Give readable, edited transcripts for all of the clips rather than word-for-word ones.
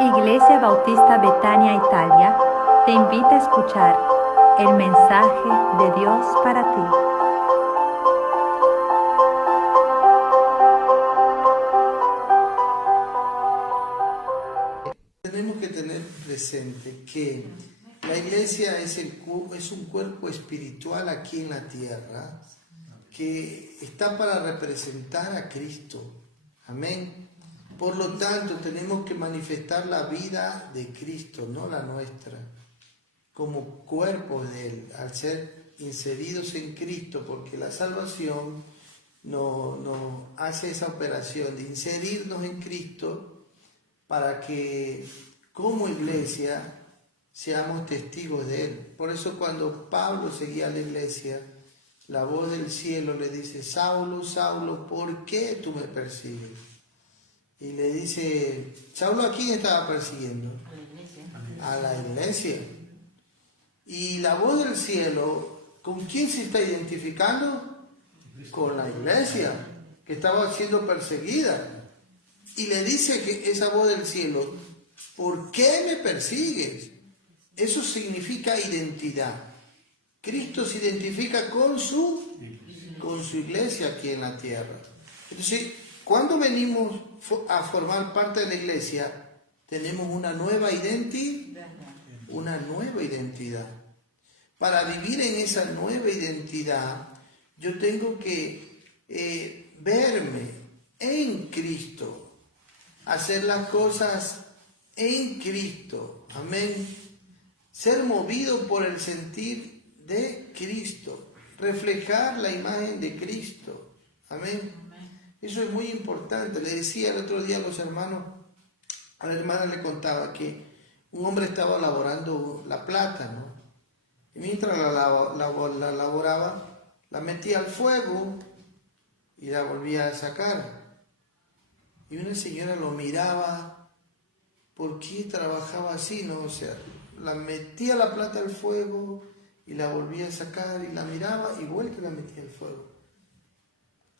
Iglesia Bautista Betania Italia te invita a escuchar el mensaje de Dios para ti. Tenemos que tener presente que la iglesia es un cuerpo espiritual aquí en la tierra que está para representar a Cristo. Amén. Por lo tanto, tenemos que manifestar la vida de Cristo, no la nuestra, como cuerpo de Él, al ser inseridos en Cristo, porque la salvación nos hace esa operación de inserirnos en Cristo para que como iglesia seamos testigos de Él. Por eso cuando Pablo seguía a la iglesia, la voz del cielo le dice: Saulo, Saulo, ¿por qué tú me persigues? Y le dice: Saulo, ¿a quién estaba persiguiendo? A la iglesia. Y la voz del cielo, ¿con quién se está identificando? Con la iglesia, que estaba siendo perseguida. Y le dice que esa voz del cielo: ¿por qué me persigues? Eso significa identidad. Cristo se identifica con su iglesia aquí en la tierra. Entonces, cuando venimos a formar parte de la iglesia, tenemos una nueva identidad. Para vivir en esa nueva identidad, yo tengo que verme en Cristo, hacer las cosas en Cristo. Amén. Ser movido por el sentir de Cristo, reflejar la imagen de Cristo. Amén. Eso es muy importante. Le decía el otro día a los hermanos, a la hermana le contaba que un hombre estaba laborando la plata, ¿no? Y mientras la laboraba, la metía al fuego y la volvía a sacar. Y una señora lo miraba: ¿por qué trabajaba así, no? O sea, la metía la plata al fuego y la volvía a sacar, y la miraba y vuelta y la metía al fuego.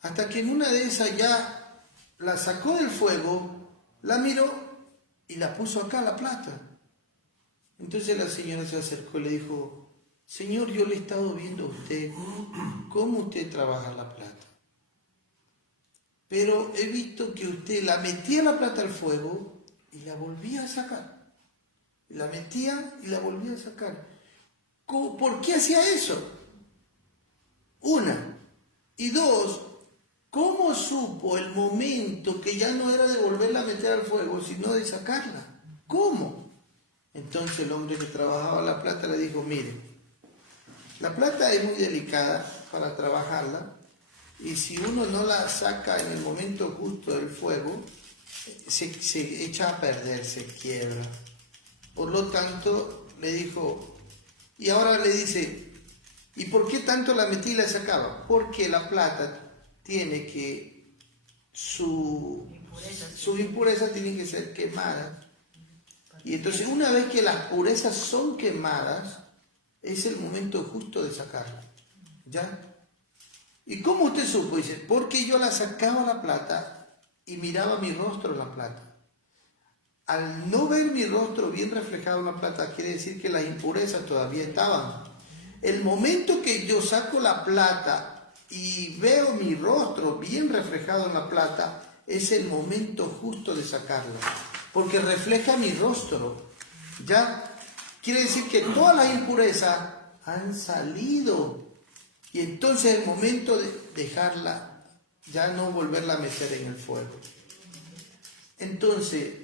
Hasta que en una de esas ya la sacó del fuego, la miró y la puso acá la plata. Entonces la señora se acercó y le dijo: Señor, yo le he estado viendo a usted cómo usted trabaja la plata, pero he visto que usted la metía la plata al fuego y la volvía a sacar. La metía y la volvía a sacar. ¿Por qué hacía eso? Una. Y dos, ¿cómo supo el momento que ya no era de volverla a meter al fuego, sino de sacarla? ¿Cómo? Entonces el hombre que trabajaba la plata le dijo: mire, la plata es muy delicada para trabajarla, y si uno no la saca en el momento justo del fuego, se echa a perder, se quiebra. Por lo tanto, le dijo, y ahora le dice: ¿y por qué tanto la metí y la sacaba? Porque la plata tiene que, sus impurezas tienen que ser quemadas. Y entonces, una vez que las purezas son quemadas, es el momento justo de sacarla. ¿Ya? ¿Y cómo usted supo? Dice: porque yo la sacaba la plata y miraba mi rostro en la plata. Al no ver mi rostro bien reflejado en la plata, quiere decir que las impurezas todavía estaban. El momento que yo saco la plata y veo mi rostro bien reflejado en la plata, es el momento justo de sacarla, porque refleja mi rostro. ¿Ya? Quiere decir que todas las impurezas han salido, y entonces es el momento de dejarla, ya no volverla a meter en el fuego. Entonces,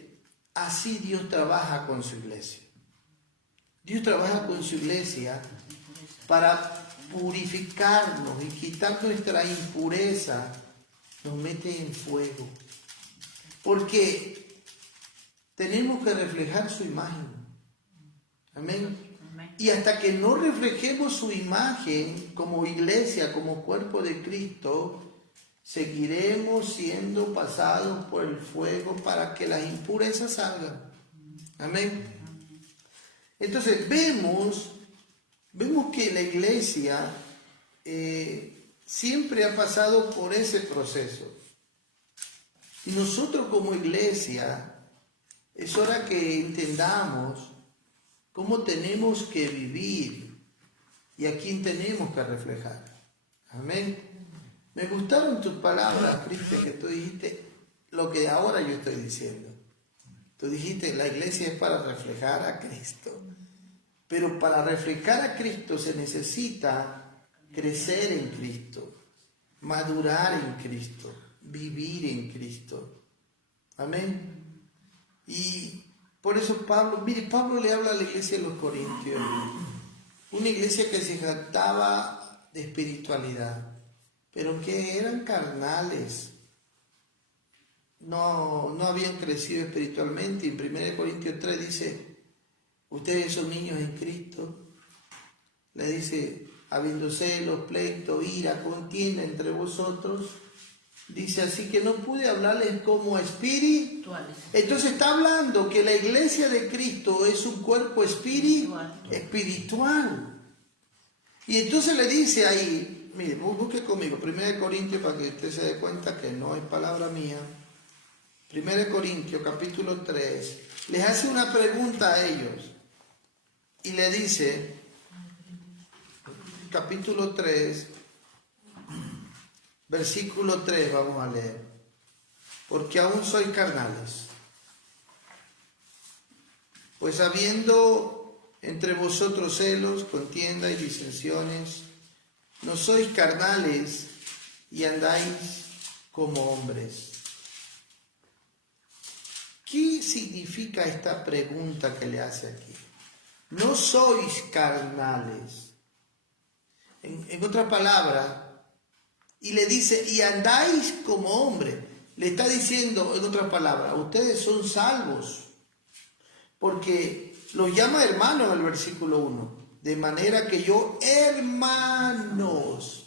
así Dios trabaja con su iglesia. Dios trabaja con su iglesia para purificarnos y quitar nuestra impureza. Nos mete en fuego, porque tenemos que reflejar su imagen. Amén. Y hasta que no reflejemos su imagen como iglesia, como cuerpo de Cristo, seguiremos siendo pasados por el fuego para que las impurezas salgan. Amén. Entonces vemos que la iglesia siempre ha pasado por ese proceso. Y nosotros como iglesia Es hora que entendamos cómo tenemos que vivir y a quién tenemos que reflejar. Amén. Me gustaron tus palabras, Cristian, que tú dijiste lo que ahora yo estoy diciendo. Tú dijiste, la iglesia es para reflejar a Cristo. Pero para reflejar a Cristo se necesita crecer en Cristo, madurar en Cristo, vivir en Cristo. Amén. Y por eso Pablo le habla a la iglesia de los Corintios, una iglesia que se jactaba de espiritualidad, pero que eran carnales, no habían crecido espiritualmente. En 1 Corintios 3 dice, ustedes son niños en Cristo. Le dice, habiendo celos, pleito, ira, contienda entre vosotros. Dice, así que no pude hablarles como espirituales. Entonces está hablando que la iglesia de Cristo es un cuerpo espiritual. Y entonces le dice ahí, mire, busque conmigo, 1 Corintios, para que usted se dé cuenta que no es palabra mía. 1 Corintios capítulo 3, les hace una pregunta a ellos y le dice, capítulo 3, versículo 3, vamos a leer, porque aún sois carnales, pues habiendo entre vosotros celos, contienda y disensiones, no sois carnales y andáis como hombres. ¿Qué significa esta pregunta que le hace aquí? No sois carnales. En otra palabra, y le dice, y andáis como hombre. Le está diciendo, en otra palabra, ustedes son salvos. Porque los llama hermanos en el versículo 1. De manera que yo, hermanos.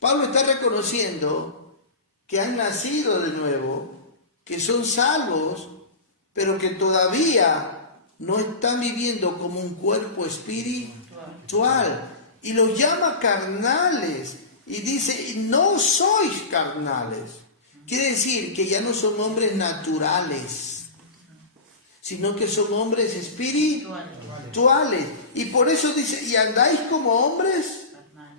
Pablo está reconociendo que han nacido de nuevo, que son salvos, pero que todavía no están viviendo como un cuerpo espiritual. Y los llama carnales. Y dice, no sois carnales. Quiere decir que ya no son hombres naturales, sino que son hombres espirituales. Y por eso dice, ¿y andáis como hombres?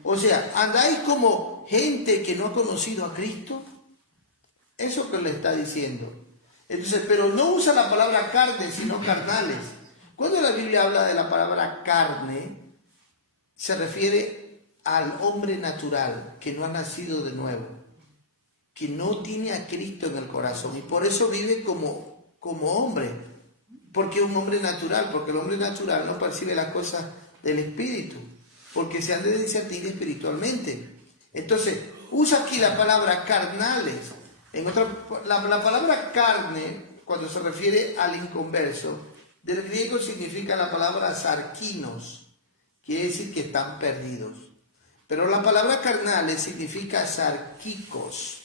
O sea, ¿andáis como gente que no ha conocido a Cristo? Eso que le está diciendo. Entonces, pero no usa la palabra carne, sino carnales. Cuando la Biblia habla de la palabra carne, se refiere al hombre natural, que no ha nacido de nuevo, que no tiene a Cristo en el corazón, y por eso vive como hombre, porque es un hombre natural, porque el hombre natural no percibe las cosas del Espíritu, porque se han de discernir espiritualmente. Entonces, usa aquí la palabra carnales. La palabra carne, cuando se refiere al inconverso, del griego significa la palabra sarkinos, quiere decir que están perdidos. Pero la palabra carnales significa sarkikos,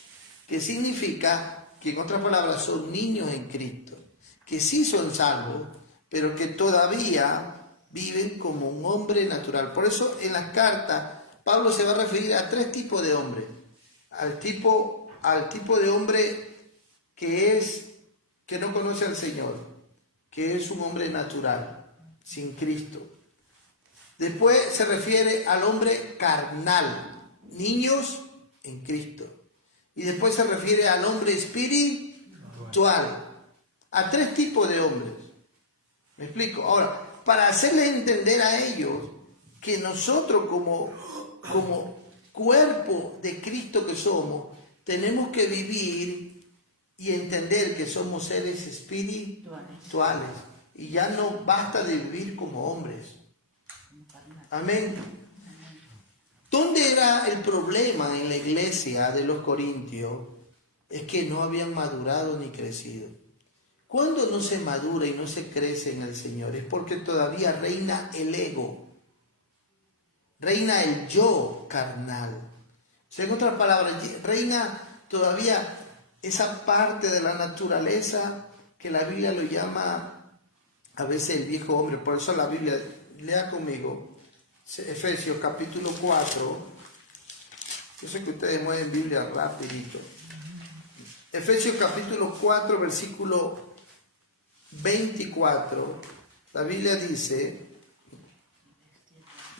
que significa que, en otras palabras, son niños en Cristo, que sí son salvos, pero que todavía viven como un hombre natural. Por eso en las cartas Pablo se va a referir a tres tipos de hombres. Al tipo de hombre que no conoce al Señor, que es un hombre natural, sin Cristo. Después se refiere al hombre carnal, niños en Cristo. Y después se refiere al hombre espiritual, a tres tipos de hombres. ¿Me explico? Ahora, para hacerles entender a ellos que nosotros como cuerpo de Cristo que somos, tenemos que vivir y entender que somos seres espirituales. Y ya no basta de vivir como hombres. Amén. ¿Dónde era el problema en la iglesia de los Corintios? Es que no habían madurado ni crecido. Cuando no se madura y no se crece en el Señor, es porque todavía reina el ego, reina el yo carnal. O sea, en otras palabras, reina todavía esa parte de la naturaleza que la Biblia lo llama a veces el viejo hombre. Por eso la Biblia, lea conmigo, Efesios capítulo 4. Yo sé que ustedes mueven Biblia rapidito. Efesios capítulo 4, versículo 24, la Biblia dice,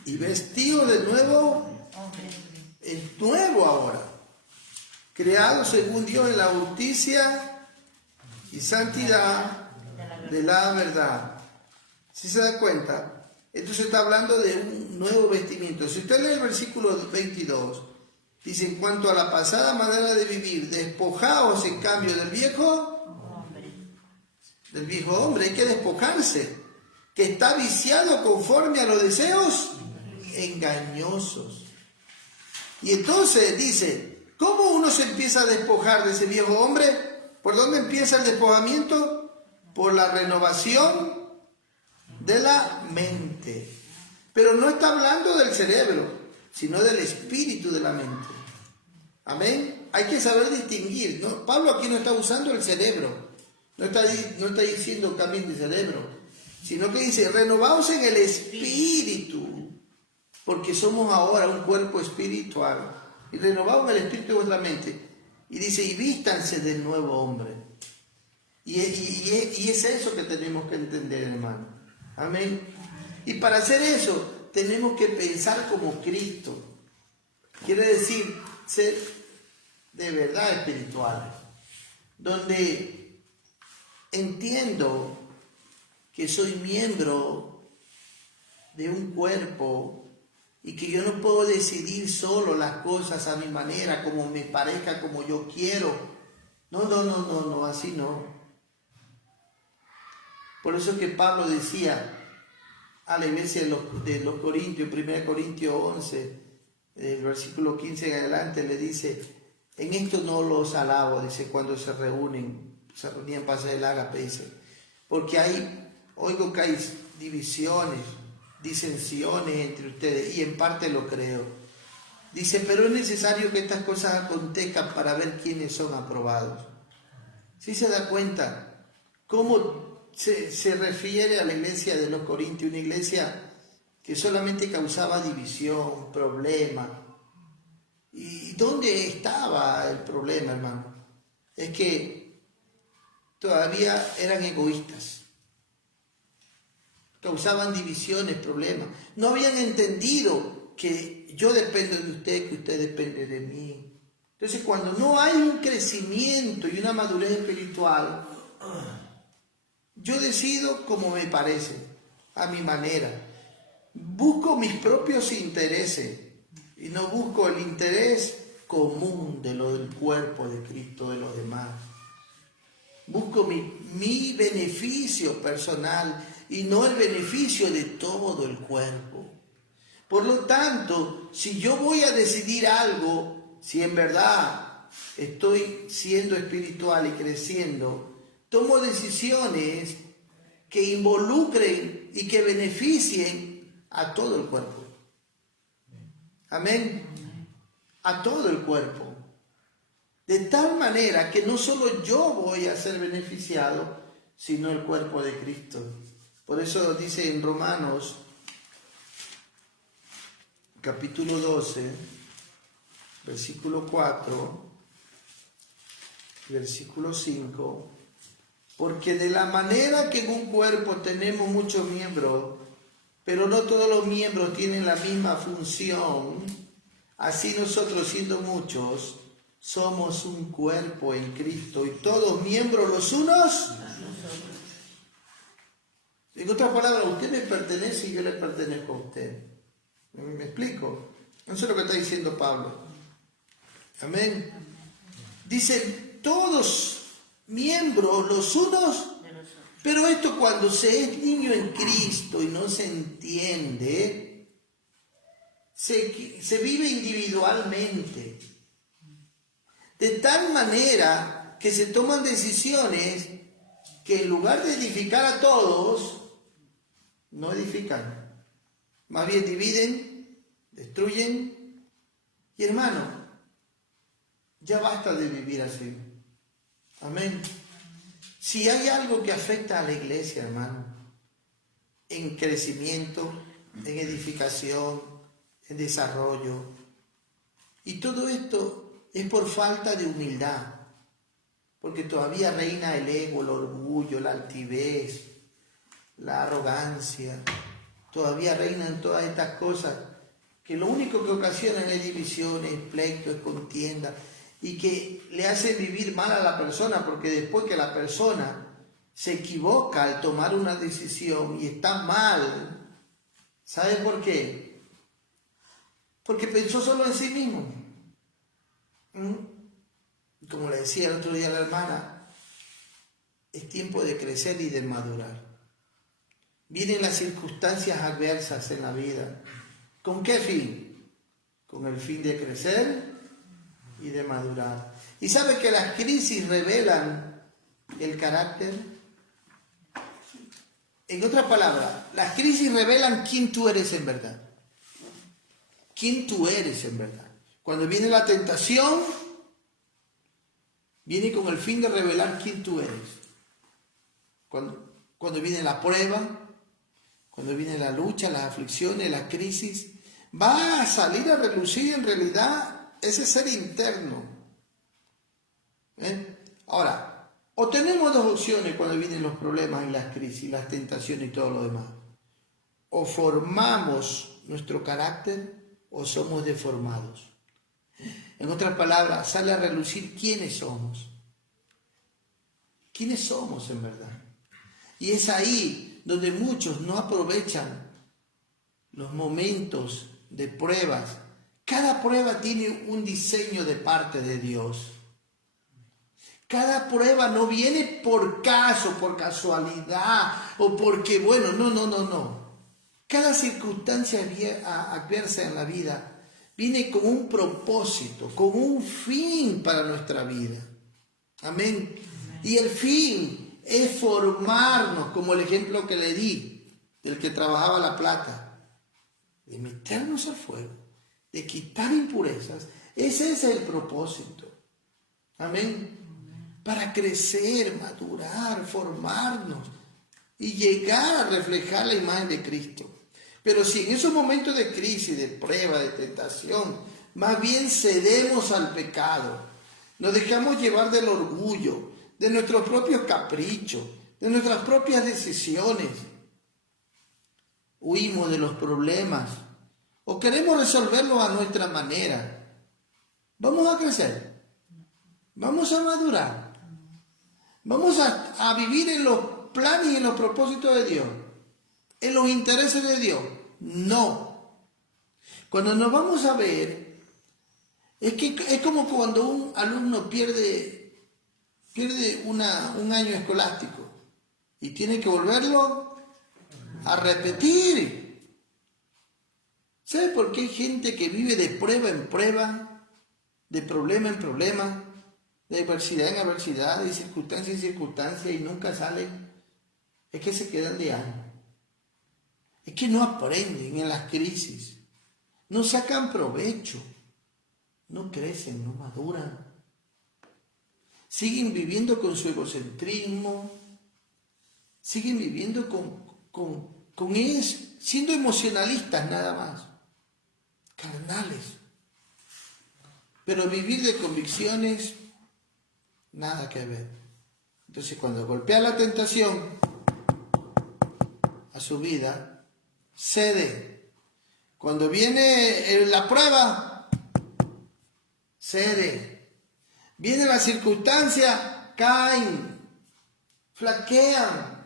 y vestido de nuevo, es nuevo ahora, creado según Dios en la justicia y santidad de la verdad. ¿Sí se da cuenta? Entonces está hablando de un nuevo vestimiento. Si usted lee el versículo 22, dice, en cuanto a la pasada manera de vivir, despojaos en cambio del viejo hombre, hay que despojarse, que está viciado conforme a los deseos engañosos. Y entonces dice, ¿cómo uno se empieza a despojar de ese viejo hombre? ¿Por dónde empieza el despojamiento? Por la renovación de la mente. Pero no está hablando del cerebro, sino del espíritu de la mente. Amén. Hay que saber distinguir, ¿no? Pablo aquí no está usando el cerebro. No está diciendo cambien de cerebro, sino que dice, renovaos en el espíritu, porque somos ahora un cuerpo espiritual, y renovaos en el espíritu de vuestra mente. Y dice, y vístanse del nuevo hombre. Y es eso que tenemos que entender, hermano. Amén. Y para hacer eso, tenemos que pensar como Cristo. Quiere decir, ser de verdad espiritual, donde entiendo que soy miembro de un cuerpo y que yo no puedo decidir solo las cosas a mi manera, como me parezca, como yo quiero. No, así no. Por eso que Pablo decía a la iglesia de los Corintios, 1 Corintios 11, el versículo 15 en adelante, le dice, en esto no los alabo, dice, cuando se reunían para hacer el ágape, dice, porque oigo que hay divisiones, disensiones entre ustedes, y en parte lo creo. Dice, pero es necesario que estas cosas acontezcan para ver quiénes son aprobados. ¿Sí se da cuenta cómo se refiere a la iglesia de los Corintios? Una iglesia que solamente causaba división, problema. ¿Y dónde estaba el problema, hermano? Es que todavía eran egoístas, causaban divisiones, problemas, no habían entendido que yo dependo de usted, que usted depende de mí. Entonces, cuando no hay un crecimiento y una madurez espiritual, yo decido como me parece, a mi manera, busco mis propios intereses y no busco el interés común de lo del cuerpo de Cristo, de los demás. Busco mi beneficio personal y no el beneficio de todo el cuerpo. Por lo tanto, si yo voy a decidir algo, si en verdad estoy siendo espiritual y creciendo, tomo decisiones que involucren y que beneficien a todo el cuerpo. Amén. A todo el cuerpo. De tal manera que no solo yo voy a ser beneficiado, sino el cuerpo de Cristo. Por eso dice en Romanos, capítulo 12, versículo 4, versículo 5, porque de la manera que en un cuerpo tenemos muchos miembros, pero no todos los miembros tienen la misma función, así nosotros, siendo muchos, somos un cuerpo en Cristo y todos miembros los unos. En otras palabras, usted me pertenece y yo le pertenezco a usted. ¿Me explico? Eso es lo que está diciendo Pablo. Amén. Dice, todos miembros los unos, pero esto cuando se es niño en Cristo y no se entiende, se vive individualmente. De tal manera que se toman decisiones que en lugar de edificar a todos, no edifican. Más bien dividen, destruyen. Y hermano, ya basta de vivir así. Amén. Si hay algo que afecta a la iglesia, hermano, en crecimiento, en edificación, en desarrollo, y todo esto es por falta de humildad, porque todavía reina el ego, el orgullo, la altivez, la arrogancia. Todavía reinan todas estas cosas que lo único que ocasionan es divisiones, pleitos, contiendas, y que le hacen vivir mal a la persona, porque después que la persona se equivoca al tomar una decisión y está mal, ¿sabe por qué? Porque pensó solo en sí mismo. Como le decía el otro día a la hermana, es tiempo de crecer y de madurar. Vienen las circunstancias adversas en la vida. ¿Con qué fin? Con el fin de crecer y de madurar. ¿Y sabe que las crisis revelan el carácter? En otras palabras, las crisis revelan quién tú eres en verdad. ¿Quién tú eres en verdad? Cuando viene la tentación, viene con el fin de revelar quién tú eres. Cuando viene la prueba, cuando viene la lucha, las aflicciones, la crisis, va a salir a relucir en realidad ese ser interno. Ahora, o tenemos dos opciones cuando vienen los problemas y las crisis, las tentaciones y todo lo demás. O formamos nuestro carácter o somos deformados. En otras palabras, sale a relucir quiénes somos. ¿Quiénes somos en verdad? Y es ahí donde muchos no aprovechan los momentos de pruebas. Cada prueba tiene un diseño de parte de Dios. Cada prueba no viene por caso, por casualidad o porque, bueno, no. Cada circunstancia adversa en la vida viene con un propósito, con un fin para nuestra vida. Amén. Y el fin es formarnos, como el ejemplo que le di, del que trabajaba la plata, de meternos al fuego, de quitar impurezas. Ese es el propósito. Amén. Para crecer, madurar, formarnos y llegar a reflejar la imagen de Cristo. Pero si en esos momentos de crisis, de prueba, de tentación, más bien cedemos al pecado, nos dejamos llevar del orgullo, de nuestros propios caprichos, de nuestras propias decisiones, huimos de los problemas o queremos resolverlos a nuestra manera, vamos a crecer, vamos a madurar, vamos a vivir en los planes y en los propósitos de Dios, en los intereses de Dios. No. Cuando nos vamos a ver, es como cuando un alumno pierde un año escolástico y tiene que volverlo a repetir. ¿Sabe por qué hay gente que vive de prueba en prueba, de problema en problema, de adversidad en adversidad, de circunstancia en circunstancia y nunca salen? Es que se quedan de año. Es que no aprenden en las crisis, no sacan provecho, no crecen, no maduran. Siguen viviendo con su egocentrismo, siguen viviendo siendo emocionalistas nada más, carnales. Pero vivir de convicciones, nada que ver. Entonces cuando golpea la tentación a su vida, cede. Cuando viene la prueba, cede. Viene la circunstancia, caen, flaquean.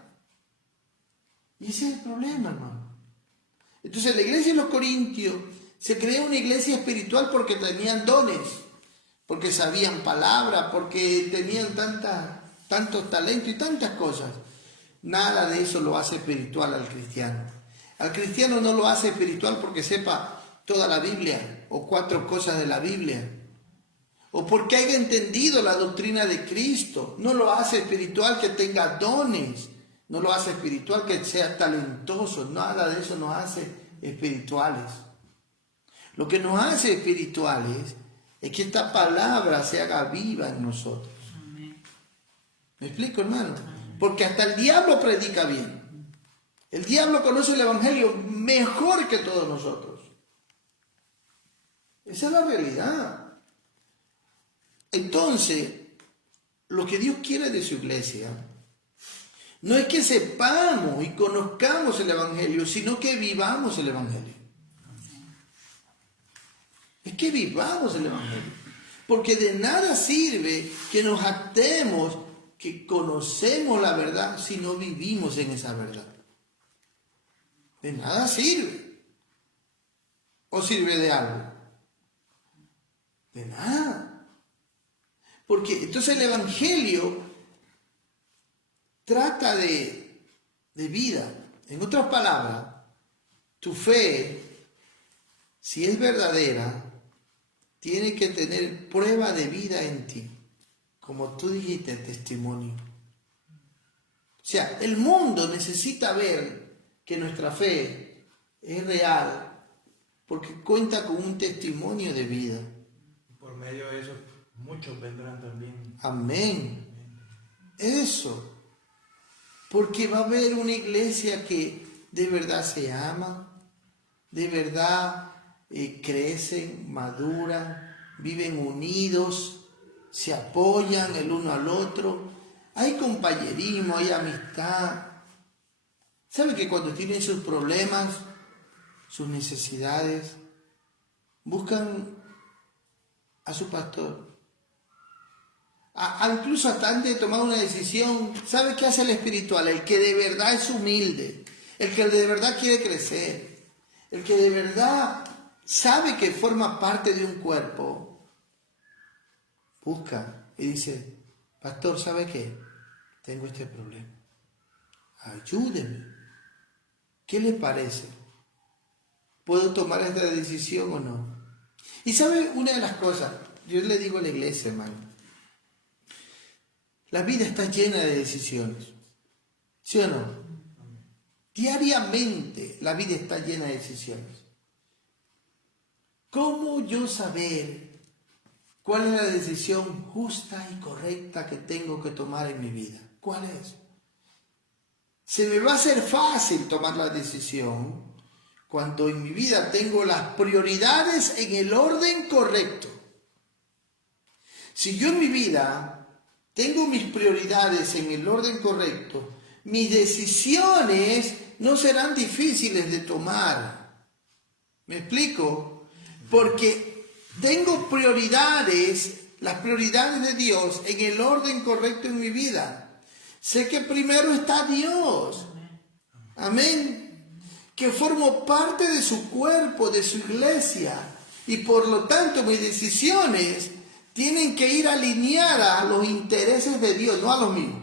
Y ese es el problema, hermano. Entonces la iglesia de los Corintios se creó una iglesia espiritual porque tenían dones, porque sabían palabra, porque tenían tantos talentos y tantas cosas. Nada de eso lo hace espiritual al cristiano. Al cristiano no lo hace espiritual porque sepa toda la Biblia o 4 cosas de la Biblia, o porque haya entendido la doctrina de Cristo. No lo hace espiritual que tenga dones, no lo hace espiritual que sea talentoso. Nada de eso nos hace espirituales. Lo que nos hace espirituales es que esta palabra se haga viva en nosotros. ¿Me explico, hermano? Porque hasta el diablo predica bien. El diablo conoce el evangelio mejor que todos nosotros. Esa es la realidad. Entonces, lo que Dios quiere de su iglesia no es que sepamos y conozcamos el Evangelio, sino que vivamos el Evangelio. Es que vivamos el Evangelio. Porque de nada sirve que nos jactemos que conocemos la verdad si no vivimos en esa verdad. De nada sirve. ¿O sirve de algo? De nada. Porque entonces el Evangelio trata de vida. En otras palabras, tu fe, si es verdadera, tiene que tener prueba de vida en ti. Como tú dijiste, testimonio. O sea, el mundo necesita ver que nuestra fe es real porque cuenta con un testimonio de vida. Por medio de eso, muchos vendrán también. Amén. Eso. Porque va a haber una iglesia que de verdad se ama, de verdad crecen, maduran, viven unidos, se apoyan el uno al otro. Hay compañerismo, hay amistad. ¿Sabe que cuando tienen sus problemas, sus necesidades, buscan a su pastor? Incluso hasta antes de tomar una decisión, ¿sabe qué hace el espiritual? El que de verdad es humilde, el que de verdad quiere crecer, el que de verdad sabe que forma parte de un cuerpo, busca y dice, pastor, ¿sabe qué? Tengo este problema. Ayúdeme. ¿Qué le parece? ¿Puedo tomar esta decisión o no? Y sabe una de las cosas, yo le digo a la iglesia, hermano, la vida está llena de decisiones, ¿sí o no? Diariamente la vida está llena de decisiones. ¿Cómo yo saber cuál es la decisión justa y correcta que tengo que tomar en mi vida? ¿Cuál es? Se me va a hacer fácil tomar la decisión cuando en mi vida tengo las prioridades en el orden correcto. Si yo en mi vida tengo mis prioridades en el orden correcto, mis decisiones no serán difíciles de tomar. ¿Me explico? Porque tengo prioridades, las prioridades de Dios en el orden correcto en mi vida. Sé que primero está Dios. Amén. Que formo parte de su cuerpo, de su iglesia. Y por lo tanto mis decisiones tienen que ir alineadas a los intereses de Dios, no a los míos.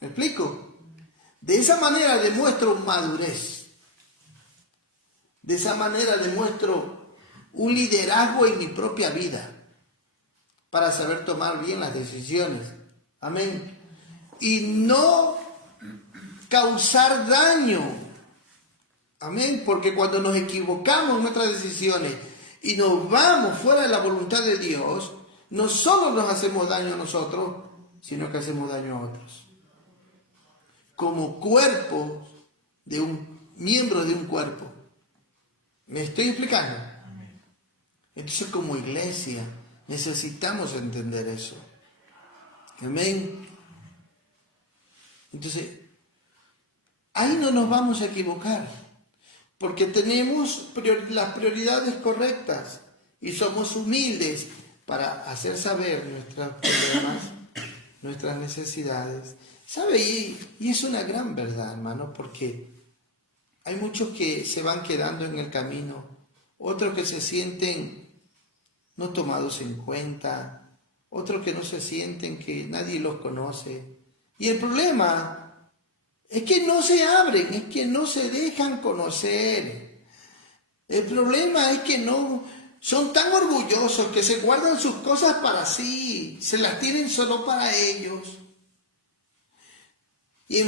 ¿Me explico? De esa manera demuestro madurez. De esa manera demuestro un liderazgo en mi propia vida para saber tomar bien las decisiones. Amén. Y no causar daño. Amén. Porque cuando nos equivocamos en nuestras decisiones y nos vamos fuera de la voluntad de Dios, no solo nos hacemos daño a nosotros, sino que hacemos daño a otros. Como cuerpo de un miembro de un cuerpo. ¿Me estoy explicando? Entonces, como iglesia, necesitamos entender eso. Amén. Entonces, ahí no nos vamos a equivocar, porque tenemos las prioridades correctas y somos humildes para hacer saber nuestros problemas, nuestras necesidades. ¿Sabe? Y es una gran verdad, hermano, porque hay muchos que se van quedando en el camino, otros que se sienten no tomados en cuenta, otros que no se sienten que nadie los conoce. Y el problema es que no se abren, es que no se dejan conocer. El problema es que no son tan orgullosos que se guardan sus cosas para sí, se las tienen solo para ellos. Y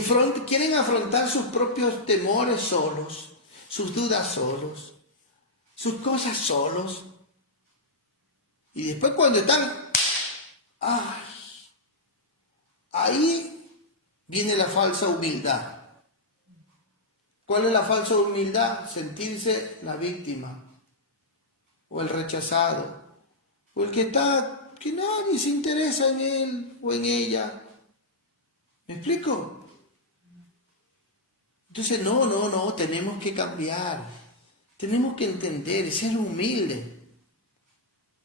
quieren afrontar sus propios temores solos, sus dudas solos, sus cosas solos. Y después cuando están, ahí viene la falsa humildad. ¿Cuál es la falsa humildad? Sentirse la víctima, o el rechazado, o el que está que nadie se interesa en él o en ella. ¿Me explico? Entonces, no, tenemos que cambiar. Tenemos que entender, ser humildes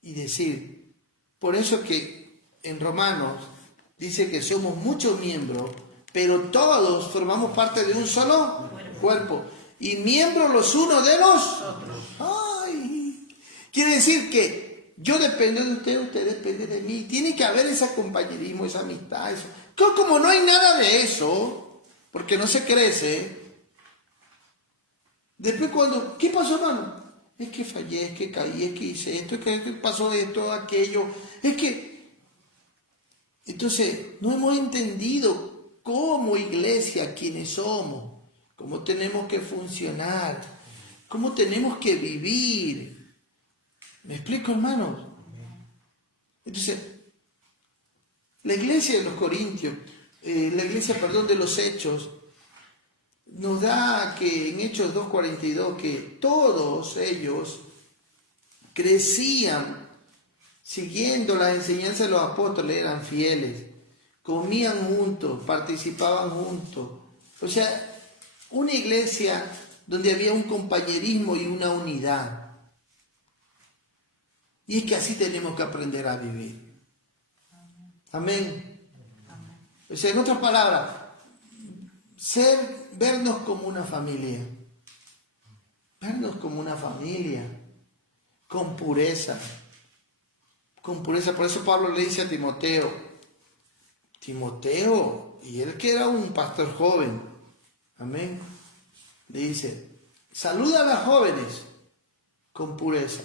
y decir, por eso que en Romanos dice que somos muchos miembros, pero todos formamos parte de un solo cuerpo. Y miembros los unos de los otros. ¡Ay! Quiere decir que yo dependo de usted depende de mí. Tiene que haber ese compañerismo, esa amistad. Eso. Como no hay nada de eso, porque no se crece, después cuando, ¿qué pasó, hermano? Es que fallé, es que caí, es que hice esto, es que pasó esto, aquello, es que... Entonces, no hemos entendido como iglesia quiénes somos, cómo tenemos que funcionar, cómo tenemos que vivir. ¿Me explico, hermanos? Entonces, la iglesia de los Corintios, de los Hechos, nos da que en Hechos 2:42 que todos ellos crecían siguiendo las enseñanzas de los apóstoles, eran fieles, comían juntos, participaban juntos. O sea, una iglesia donde había un compañerismo y una unidad. Y es que así tenemos que aprender a vivir. Amén. O sea, en otras palabras, vernos como una familia. Vernos como una familia. Con pureza. Con pureza. Por eso Pablo le dice a Timoteo, y él que era un pastor joven, amén, le dice, saluda a las jóvenes con pureza.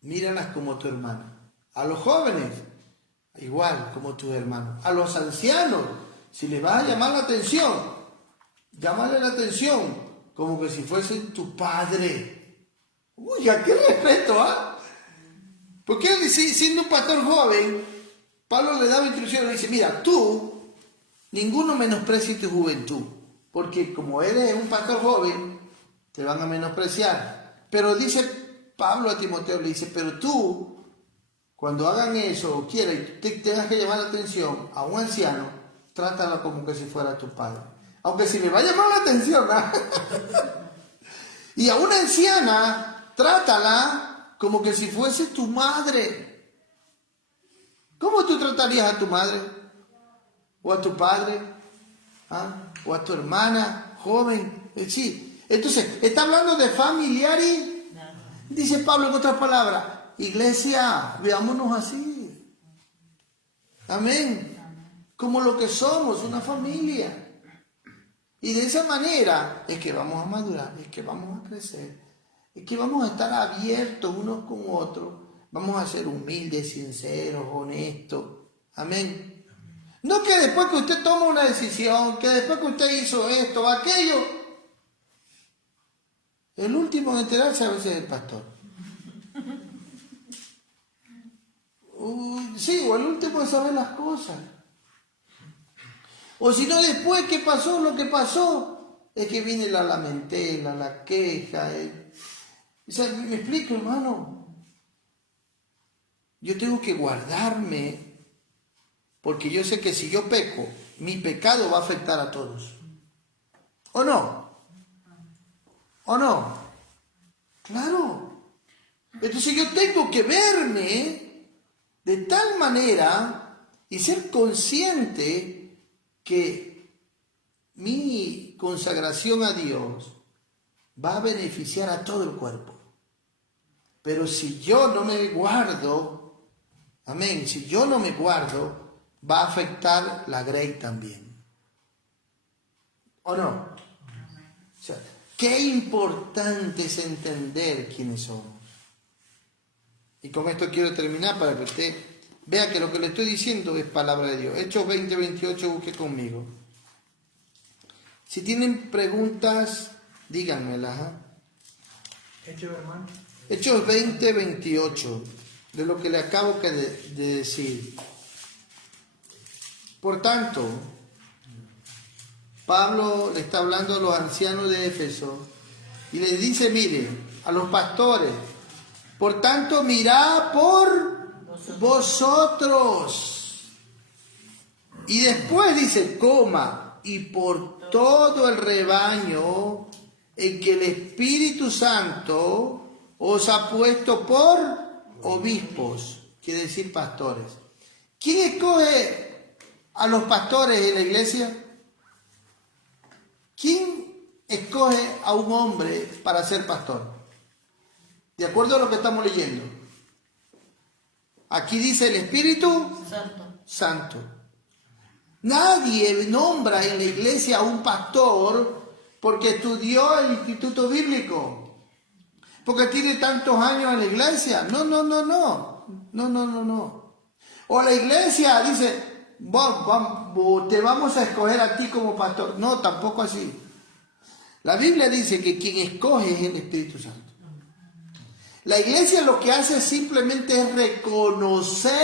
Míralas como tu hermana. A los jóvenes, igual como tus hermanos. A los ancianos, si les vas a llamar la atención, llámale la atención como que si fuese tu padre. Uy, ¿a qué respeto, ah? Porque él, siendo un pastor joven, Pablo le daba instrucciones, le dice, mira, tú, ninguno menosprecie tu juventud, porque como eres un pastor joven, te van a menospreciar. Pero dice Pablo a Timoteo, le dice, pero tú, cuando hagan eso o quieras y tengas que llamar la atención a un anciano, trátala como que si fuera tu padre. Aunque si le va a llamar la atención, ¿eh? Y a una anciana, trátala como que si fuese tu madre. ¿Cómo tú tratarías a tu madre? ¿O a tu padre? ¿Ah? ¿O a tu hermana joven? Sí. Entonces, está hablando de familiar y... Dice Pablo en otras palabras, iglesia, veámonos así. Amén. Como lo que somos, una familia. Y de esa manera es que vamos a madurar, es que vamos a crecer, es que vamos a estar abiertos unos con otros, vamos a ser humildes, sinceros, honestos. Amén. No que después que usted toma una decisión, que después que usted hizo esto o aquello, el último en enterarse a veces es el pastor. Sí, o el último en saber las cosas. O si no, después que pasó lo que pasó, es que viene la lamentela, la queja. O sea, ¿me explico, hermano? Yo tengo que guardarme, porque yo sé que si yo peco, mi pecado va a afectar a todos. ¿O no? ¿O no? Claro. Entonces yo tengo que verme de tal manera y ser consciente que mi consagración a Dios va a beneficiar a todo el cuerpo. Pero si yo no me guardo, amén, si yo no me guardo, va a afectar la grey también. ¿O no? O sea, qué importante es entender quiénes somos. Y con esto quiero terminar para que usted vea que lo que le estoy diciendo es palabra de Dios. Hechos 20:28, busque conmigo. Si tienen preguntas, díganmelas. Hechos, hermano. Hechos 20:28, de lo que le acabo de decir. Por tanto, Pablo le está hablando a los ancianos de Éfeso y les dice, mire, a los pastores, por tanto, mirad por vosotros. Y después dice, coma, y por todo el rebaño en que el Espíritu Santo os ha puesto por obispos, quiere decir pastores. ¿Quién escoge a los pastores en la iglesia? ¿Quién escoge a un hombre para ser pastor? De acuerdo a lo que estamos leyendo. Aquí dice el Espíritu Santo. Nadie nombra en la iglesia a un pastor porque estudió el instituto bíblico, porque tiene tantos años en la iglesia. No. O la iglesia dice, te vamos a escoger a ti como pastor. No, tampoco así. La Biblia dice que quien escoge es el Espíritu Santo. La iglesia lo que hace simplemente es reconocer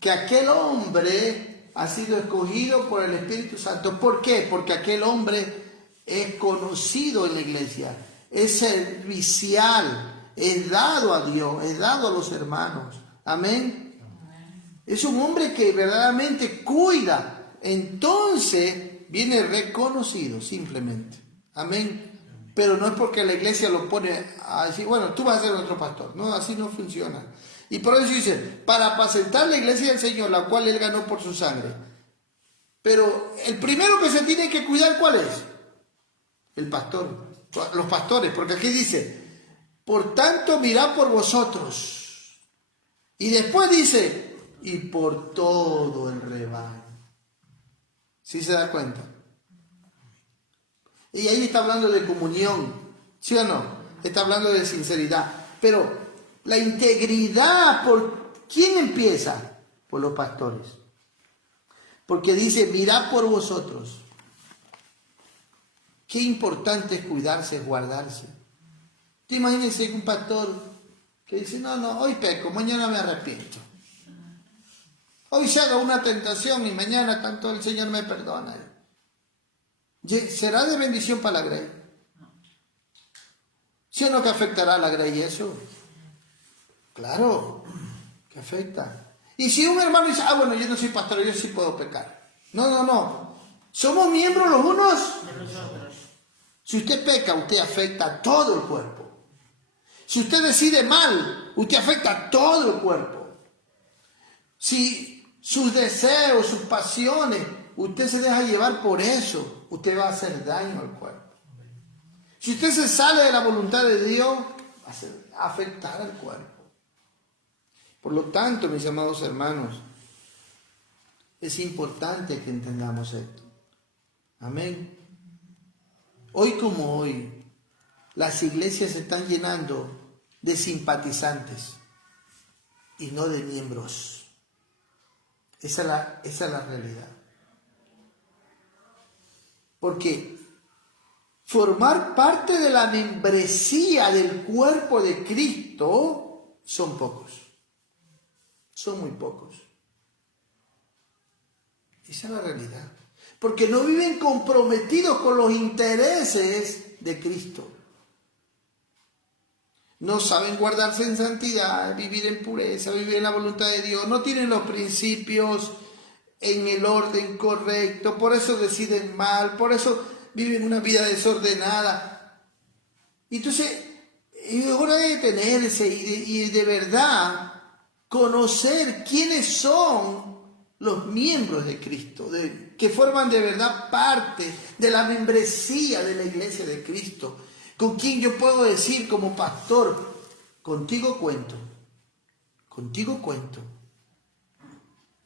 que aquel hombre ha sido escogido por el Espíritu Santo. ¿Por qué? Porque aquel hombre es conocido en la iglesia, es servicial, es dado a Dios, es dado a los hermanos. Amén. Es un hombre que verdaderamente cuida. Entonces viene reconocido simplemente. Amén. Pero no es porque la iglesia lo pone a decir, bueno, tú vas a ser nuestro pastor. No, así no funciona. Y por eso dice, para apacentar la iglesia del Señor, la cual Él ganó por su sangre. Pero el primero que se tiene que cuidar, ¿cuál es? El pastor. Los pastores, porque aquí dice, por tanto mirad por vosotros. Y después dice, y por todo el rebaño. ¿Sí se da cuenta? Y ahí está hablando de comunión, ¿sí o no? Está hablando de sinceridad. Pero la integridad, ¿por quién empieza? Por los pastores. Porque dice, mirad por vosotros. Qué importante es cuidarse, guardarse. Te imagínense un pastor que dice, no, hoy peco, mañana me arrepiento. Hoy se haga una tentación y mañana tanto el Señor me perdona. ¿Será de bendición para la grey? ¿Sí o no que afectará a la grey eso? Claro, que afecta. Y si un hermano dice, bueno, yo no soy pastor, yo sí puedo pecar. No. Somos miembros los unos de los otros. Si usted peca, usted afecta a todo el cuerpo. Si usted decide mal, usted afecta a todo el cuerpo. Si sus deseos, sus pasiones, usted se deja llevar por eso, usted va a hacer daño al cuerpo. Si usted se sale de la voluntad de Dios, va a afectar al cuerpo. Por lo tanto, mis amados hermanos, es importante que entendamos esto. Amén. Hoy como hoy, las iglesias se están llenando de simpatizantes y no de miembros. Esa es la realidad. Porque formar parte de la membresía del cuerpo de Cristo son pocos. Son muy pocos. Esa es la realidad. Porque no viven comprometidos con los intereses de Cristo. No saben guardarse en santidad, vivir en pureza, vivir en la voluntad de Dios. No tienen los principios en el orden correcto. Por eso deciden mal. Por eso viven una vida desordenada. Entonces, es hora de detenerse y de verdad conocer quiénes son los miembros de Cristo, que forman de verdad parte de la membresía de la iglesia de Cristo, con quien yo puedo decir como pastor, contigo cuento.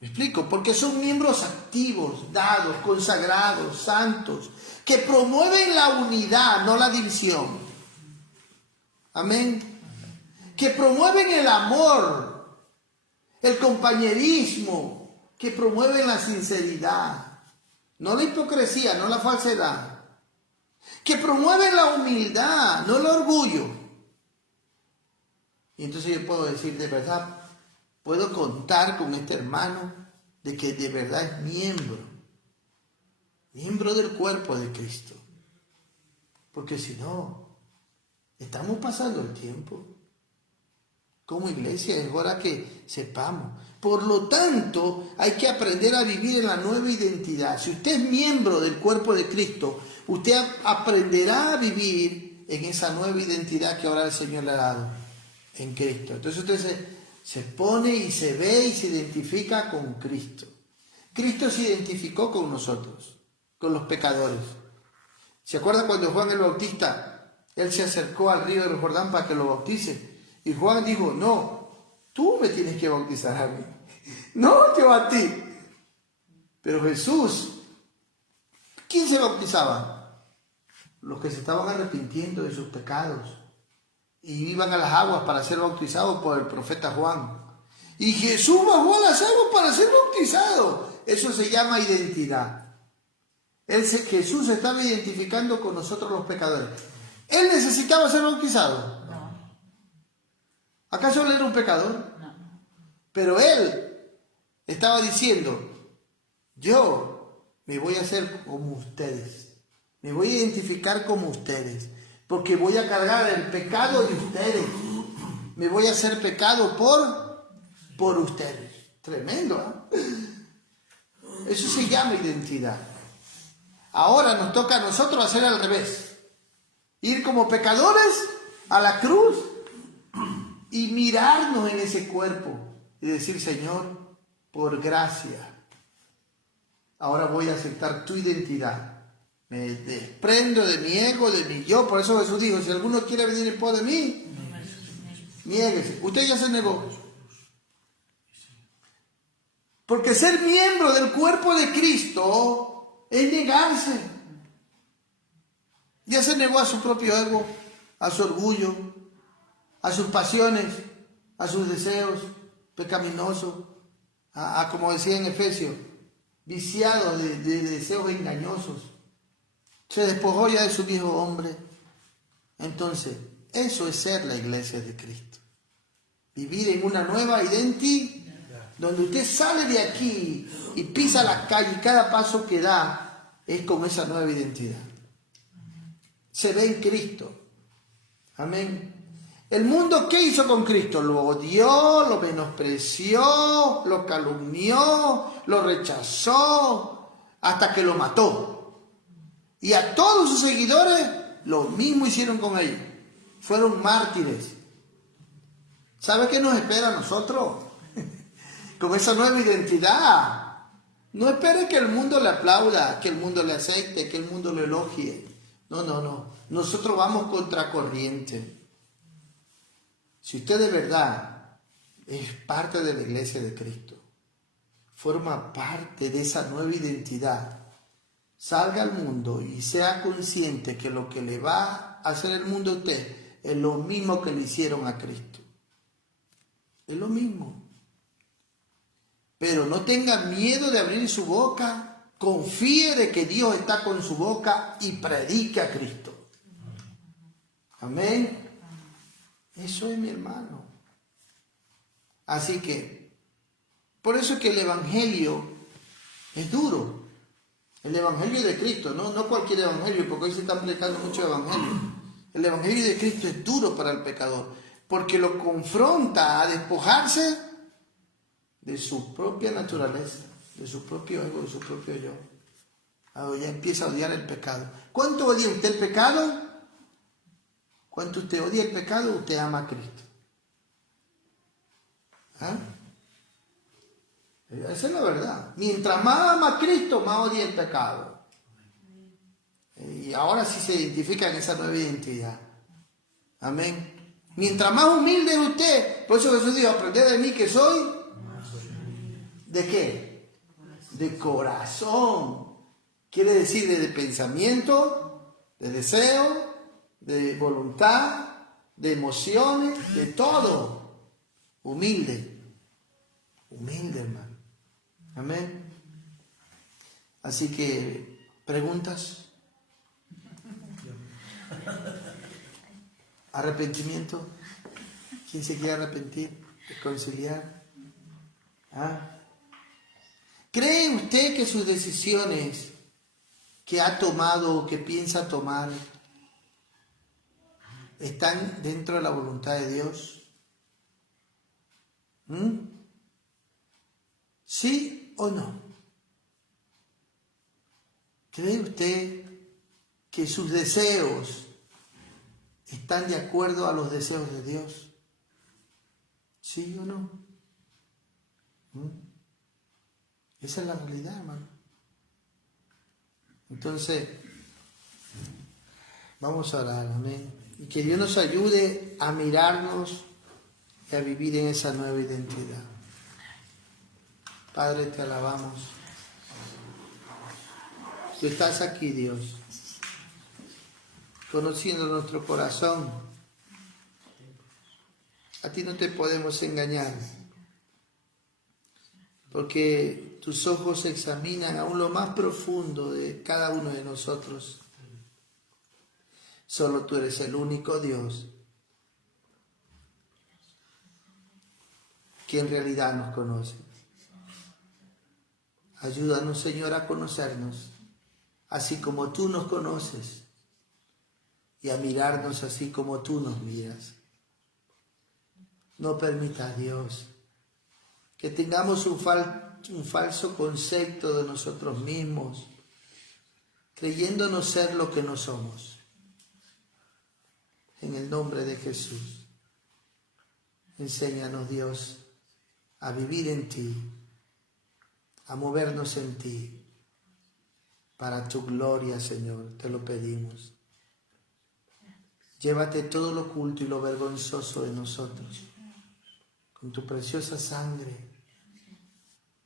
¿Me explico? Porque son miembros activos, dados, consagrados, santos, que promueven la unidad, no la división. Amén. Que promueven el amor, el compañerismo, que promueven la sinceridad, no la hipocresía, no la falsedad. Que promueven la humildad, no el orgullo. Y entonces yo puedo decir, de verdad, puedo contar con este hermano de que de verdad es miembro del cuerpo de Cristo. Porque si no, estamos pasando el tiempo. como iglesia, es hora que sepamos. Por lo tanto, hay que aprender a vivir en la nueva identidad. Si usted es miembro del cuerpo de Cristo, usted aprenderá a vivir en esa nueva identidad que ahora el Señor le ha dado en Cristo. Entonces usted se pone y se ve y se identifica con Cristo. Cristo se identificó con nosotros, con los pecadores. ¿Se acuerda cuando Juan el Bautista, él se acercó al río del Jordán para que lo bautice? Y Juan dijo, no, tú me tienes que bautizar a mí, no yo a ti. Pero Jesús, ¿quién se bautizaba? Los que se estaban arrepintiendo de sus pecados y iban a las aguas para ser bautizados por el profeta Juan. Y Jesús bajó a las aguas para ser bautizado. Eso se llama identidad. Jesús se estaba identificando con nosotros los pecadores. ¿Él necesitaba ser bautizado? No. ¿Acaso él era un pecador? No. Pero él estaba diciendo, yo me voy a hacer como ustedes. Me voy a identificar como ustedes. Porque voy a cargar el pecado de ustedes. Me voy a hacer pecado por ustedes. Tremendo, ¿eh? Eso se llama identidad. Ahora nos toca a nosotros hacer al revés. Ir como pecadores a la cruz y mirarnos en ese cuerpo y decir, Señor, por gracia, ahora voy a aceptar tu identidad. Me desprendo de mi ego, de mi yo. Por eso Jesús dijo, si alguno quiere venir en pos de mí, niéguese. Usted ya se negó. Porque ser miembro del cuerpo de Cristo es negarse. Ya se negó a su propio ego, a su orgullo, a sus pasiones, a sus deseos pecaminosos, como decía en Efesios, viciado de deseos engañosos. Se despojó ya de su viejo hombre. Entonces, eso es ser la iglesia de Cristo. Vivir en una nueva identidad, donde usted sale de aquí y pisa la calle y cada paso que da es con esa nueva identidad. Se ve en Cristo. Amén. El mundo, ¿qué hizo con Cristo? Lo odió, lo menospreció, lo calumnió, lo rechazó, hasta que lo mató. Y a todos sus seguidores lo mismo hicieron con ellos. Fueron mártires. ¿Sabe qué nos espera a nosotros? Con esa nueva identidad. No espere que el mundo le aplauda, que el mundo le acepte, que el mundo lo elogie. No. Nosotros vamos contracorriente. Si usted de verdad es parte de la iglesia de Cristo, forma parte de esa nueva identidad, salga al mundo y sea consciente que lo que le va a hacer el mundo a usted es lo mismo que le hicieron a Cristo. Es lo mismo. Pero no tenga miedo de abrir su boca, confíe de que Dios está con su boca y predique a Cristo. Amén. Eso es, mi hermano. Así que, por eso es que el evangelio es duro. El evangelio de Cristo, no cualquier evangelio, porque hoy se está predicando mucho evangelio. El evangelio de Cristo es duro para el pecador, porque lo confronta a despojarse de su propia naturaleza, de su propio ego, de su propio yo. Ahora ya empieza a odiar el pecado. ¿Cuánto odia usted el pecado? ¿Cuánto usted odia el pecado? Usted ama a Cristo. ¿Ah? Esa es la verdad. Mientras más ama a Cristo, más odia el pecado. Y ahora sí se identifica en esa nueva identidad. Amén. Mientras más humilde es usted, por eso Jesús dijo, aprended de mí que soy. ¿De qué? De corazón. Quiere decir de pensamiento, de deseo, de voluntad, de emociones, de todo. Humilde. Humilde, hermano. Amén. Así que, ¿preguntas? ¿Arrepentimiento? ¿Quién se quiere arrepentir? ¿Reconciliar? ¿Ah? ¿Cree usted que sus decisiones que ha tomado o que piensa tomar están dentro de la voluntad de Dios? ¿Sí o no? ¿Cree usted que sus deseos están de acuerdo a los deseos de Dios? ¿Sí o no? Esa es la realidad, hermano. Entonces, vamos a orar, amén. Y que Dios nos ayude a mirarnos y a vivir en esa nueva identidad. Padre, te alabamos. Tú estás aquí, Dios, conociendo nuestro corazón. A ti no te podemos engañar, porque tus ojos examinan aún lo más profundo de cada uno de nosotros. Solo tú eres el único Dios que en realidad nos conoce. Ayúdanos, Señor, a conocernos, así como tú nos conoces, y a mirarnos así como tú nos miras. No permita, Dios, que tengamos un falso concepto de nosotros mismos, creyéndonos ser lo que no somos. En el nombre de Jesús, enséñanos, Dios, a vivir en ti, a movernos en ti, para tu gloria, Señor, te lo pedimos. Llévate todo lo oculto y lo vergonzoso de nosotros, con tu preciosa sangre.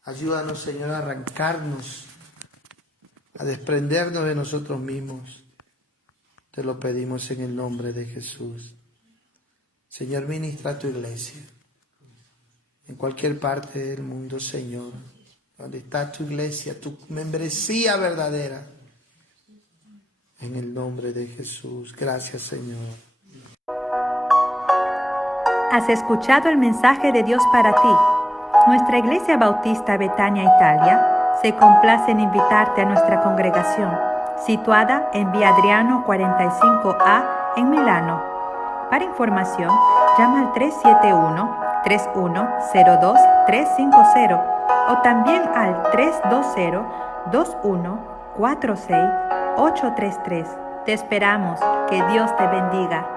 Ayúdanos, Señor, a arrancarnos, a desprendernos de nosotros mismos. Te lo pedimos en el nombre de Jesús. Señor, ministra a tu iglesia, en cualquier parte del mundo, Señor, donde está tu iglesia, tu membresía verdadera. En el nombre de Jesús. Gracias, Señor. Has escuchado el mensaje de Dios para ti. Nuestra Iglesia Bautista Betania Italia se complace en invitarte a nuestra congregación, situada en Vía Adriano 45A en Milano. Para información, llama al 371-3102-350 o también al 320-2146-833. Te esperamos. Que Dios te bendiga.